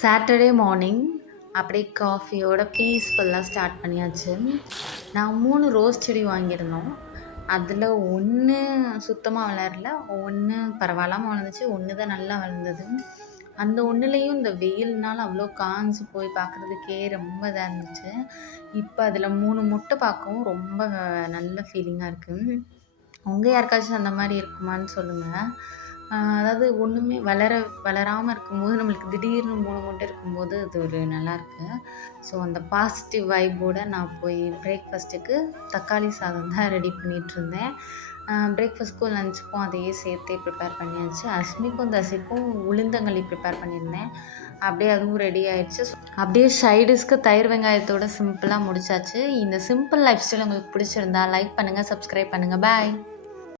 Saturday morning அப்படியே காஃபியோட பீஸ்ஃபுல்லாக start பண்ணியாச்சு. நான் 3 ரோஸ் செடி வாங்கியிருந்தோம். அதில் 1 சுத்தமாக வளரல, 1 பரவாயில்லாம வளர்ந்துச்சு, 1 தான் நல்லா வளர்ந்தது. அந்த 1லேயும் இந்த வெயில்னால அவ்வளோ காஞ்சு போய் பார்க்குறதுக்கே ரொம்ப இதாக இருந்துச்சு. இப்போ அதில் 3 மொட்டு பார்க்கவும் ரொம்ப நல்ல ஃபீலிங்காக இருக்குது. உங்கள் யாருக்காச்சும் அந்த மாதிரி இருக்குமான்னு சொல்லுங்கள். அதாவது ஒன்றுமே வளராமல் இருக்கும்போது நம்மளுக்கு திடீர்னு 3 மொட்டு இருக்கும்போது அது ஒரு நல்லாயிருக்கு. ஸோ அந்த பாசிட்டிவ் வைப்போடு நான் போய் பிரேக்ஃபாஸ்ட்டுக்கு தக்காளி சாதம் தான் ரெடி பண்ணிகிட்ருந்தேன். பிரேக்ஃபாஸ்ட்க்கும் லஞ்சுக்கும் அதையே சேர்த்தே ப்ரிப்பேர் பண்ணியாச்சு. அஸ்மிக்கும் தசிக்கும் உளுந்தங்களி ப்ரிப்பேர் பண்ணியிருந்தேன். அப்படியே அதுவும் ரெடி ஆயிடுச்சு. அப்படியே சைடிஷ்க்கு தயிர் வெங்காயத்தோடு சிம்பிளாக முடிச்சாச்சு. இந்த சிம்பிள் லைஃப் ஸ்டைல் உங்களுக்கு பிடிச்சிருந்தா லைக் பண்ணுங்கள், சப்ஸ்கிரைப் பண்ணுங்கள். பாய்.